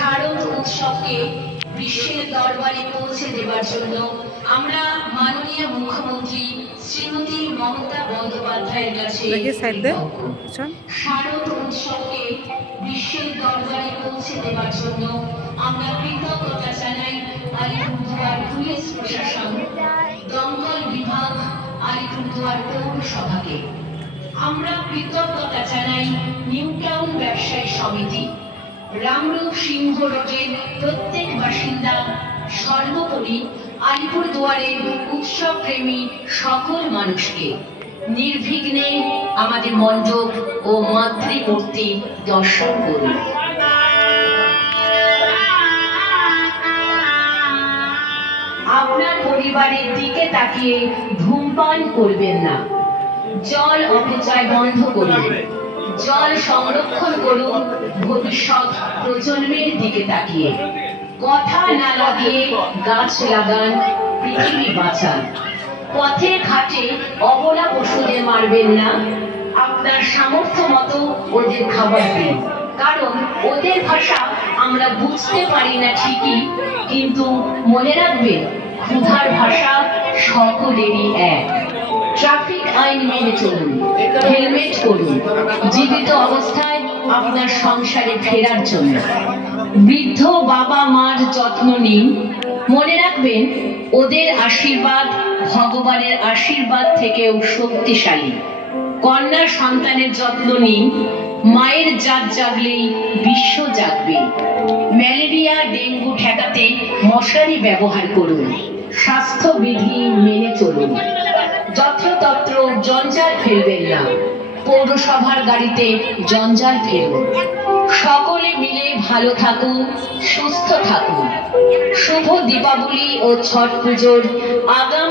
শারদ উৎসবকে বিশ্বের দরবারে পৌঁছে দেবার জন্য আমরা মাননীয় মুখ্যমন্ত্রী শ্রীমতী মমতা বন্দ্যোপাধ্যায়ের কাছে শারদ উৎসবকে বিশ্বের দরবারে পৌঁছে দেবার জন্য আমরা কৃতজ্ঞতা জানাই আলিপুরদুয়ার পুলিশ প্রশাসন, দমকল বিভাগ, আলিপুরদুয়ার পৌরসভাকে। আমরা কৃতজ্ঞতা জানাই নিউ টাউন ব্যবসায়ী সমিতি, রামরূপ সিংহ রোডের প্রত্যেক বাসিন্দা, সর্বোপরি আলিপুরদুয়ারের উৎসব প্রেমী সকল মানুষকে। নির্বিঘ্নে আমাদের মণ্ডপ ও মাতৃমূর্তি দর্শন করুন। আপনার পরিবারের দিকে তাকিয়ে ধূমপান করবেন না। জল অপচয় বন্ধ করুন। জল সংরক্ষণ করুন ভবিষ্যৎ প্রজন্মের দিকে তাকিয়ে। কথা না লাগিয়ে গাছ লাগান, পৃথিবী বাঁচান। পথে ঘাটে অবলা পশুদের মারবেন না। আপনার সামর্থ্য মতো ওদের খাবার দিন, কারণ ওদের ভাষা আমরা বুঝতে পারি না ঠিকই, কিন্তু মনে রাখবেন ক্ষুধার ভাষা সকলেরই এক। ট্রাফিক আইন মেনে চলুন, হেলমেট করুন জীবিত অবস্থায় আপনার সংসারে ফেরার জন্য। বৃদ্ধ বাবা মার যত্ন নিন, মনে রাখবেন ওদের আশীর্বাদ ভগবানের আশীর্বাদ থেকেও শক্তিশালী। কন্যা সন্তানের যত্ন নিন, মায়ের জাত জাগলেই বিশ্ব জাগবে। ম্যালেরিয়া ডেঙ্গু ঠেকাতে মশারি ব্যবহার করুন। স্বাস্থ্যবিধি মেনে চলুন। যত্রতত্র জঞ্জাল ফেলবেন না। পৌরসভার গাড়িতে জঞ্জাল ফেলুন। সকলে মিলে ভালো থাকুন, সুস্থ থাকুন। শুভ দীপাবলি ও ছট পুজোর আগাম